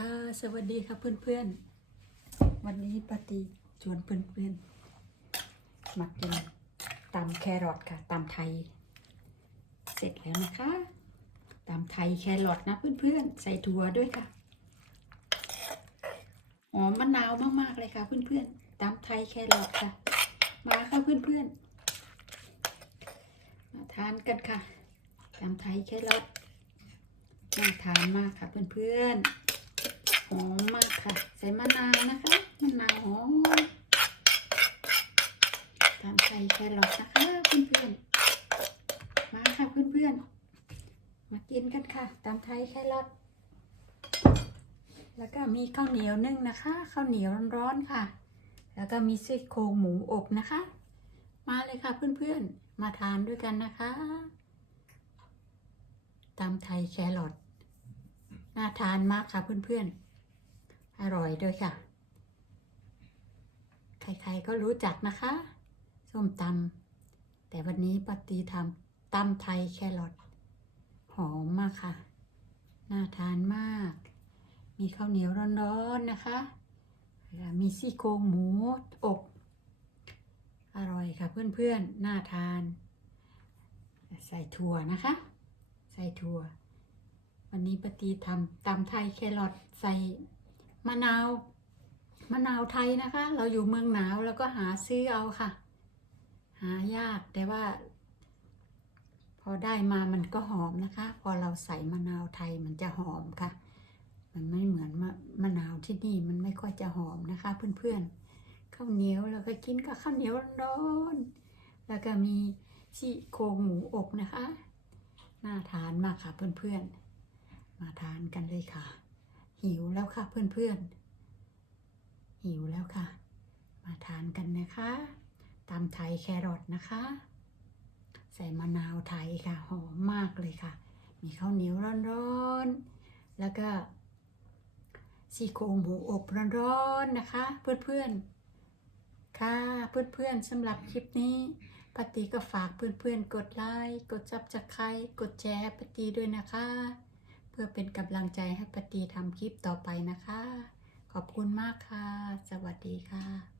ค่ะสวัสดีค่ะเพื่อนๆ วันนี้ปาติชวนเพื่อนๆมากินตำแครอทค่ะตำไทย เสร็จแล้วนะคะตำไทยแครอทนะเพื่อนๆ ใส่ถั่วด้วยค่ะหอมมะนาวมากๆเลยค่ะเพื่อนๆตำไทยแครอทค่ะ มาค่ะเพื่อนๆ มาทานกันค่ะตำไทยแครอทน่าทานมากค่ะเพื่อนๆ หอมมากค่ะ ใส่มะนาวนะคะ มะนาวหอมตามใส่แครอทนะคะเพื่อนๆ มาค่ะเพื่อนๆ มากินกันค่ะ ตามไทยแครอท แล้วก็มีข้าวเหนียวนึ่งนะคะ ข้าวเหนียวร้อนๆค่ะ แล้วก็มีซี่โครงหมูอบนะคะ มาเลยค่ะเพื่อนๆ มาทานด้วยกันนะคะ ตามไทยแครอทน่าทานมากค่ะเพื่อนๆ อร่อยด้วยค่ะ ใครๆก็รู้จักนะคะ ส้มตำแต่วันนี้ปาตีทำตำไทยแครอทหอมมากค่ะ น่าทานมาก มีข้าวเหนียวร้อนๆนะคะแล้วมีซี่โครงหมูอบ อร่อยค่ะเพื่อนๆ น่าทาน ใส่ถั่วนะคะ ใส่ถั่ว วันนี้ปาตีทำตำไทยแครอทใส่ มะนาวมะนาวไทยนะคะ เราอยู่เมืองหนาวแล้วก็หาซื้อเอาค่ะ หายากแต่ว่า พอได้มามันก็หอมนะคะ พอเราใส่มะนาวไทยมันจะหอมค่ะ มันไม่เหมือนมะมะนาวที่นี่มันไม่ค่อยจะหอมนะคะ เพื่อนๆข้าวเหนียวแล้วก็กินกับข้าวเหนียวร้อนแล้วก็มีซี่โครงหมูอบนะคะ น่าทานมากค่ะเพื่อนๆ มาทานกันเลยค่ะ หิวแล้วค่ะเพื่อนๆ หิวแล้วค่ะ มาทานกันนะคะตำไทยแครอทนะคะ ใส่มะนาวไทยค่ะ หอมมากเลยค่ะ มีข้าวเหนียวร้อนๆ แล้วก็ซี่โครงหมูอบร้อนๆนะคะ เพื่อนๆ ค่ะเพื่อนๆสำหรับคลิปนี้ปฏิก็ฝากเพื่อนๆ กดไลค์ กดซับสไครกดแชร์ปฏิด้วยนะคะ เพื่อเป็นกำลังใจให้ปฏิทำคลิปต่อไปนะคะ ขอบคุณมากค่ะ สวัสดีค่ะ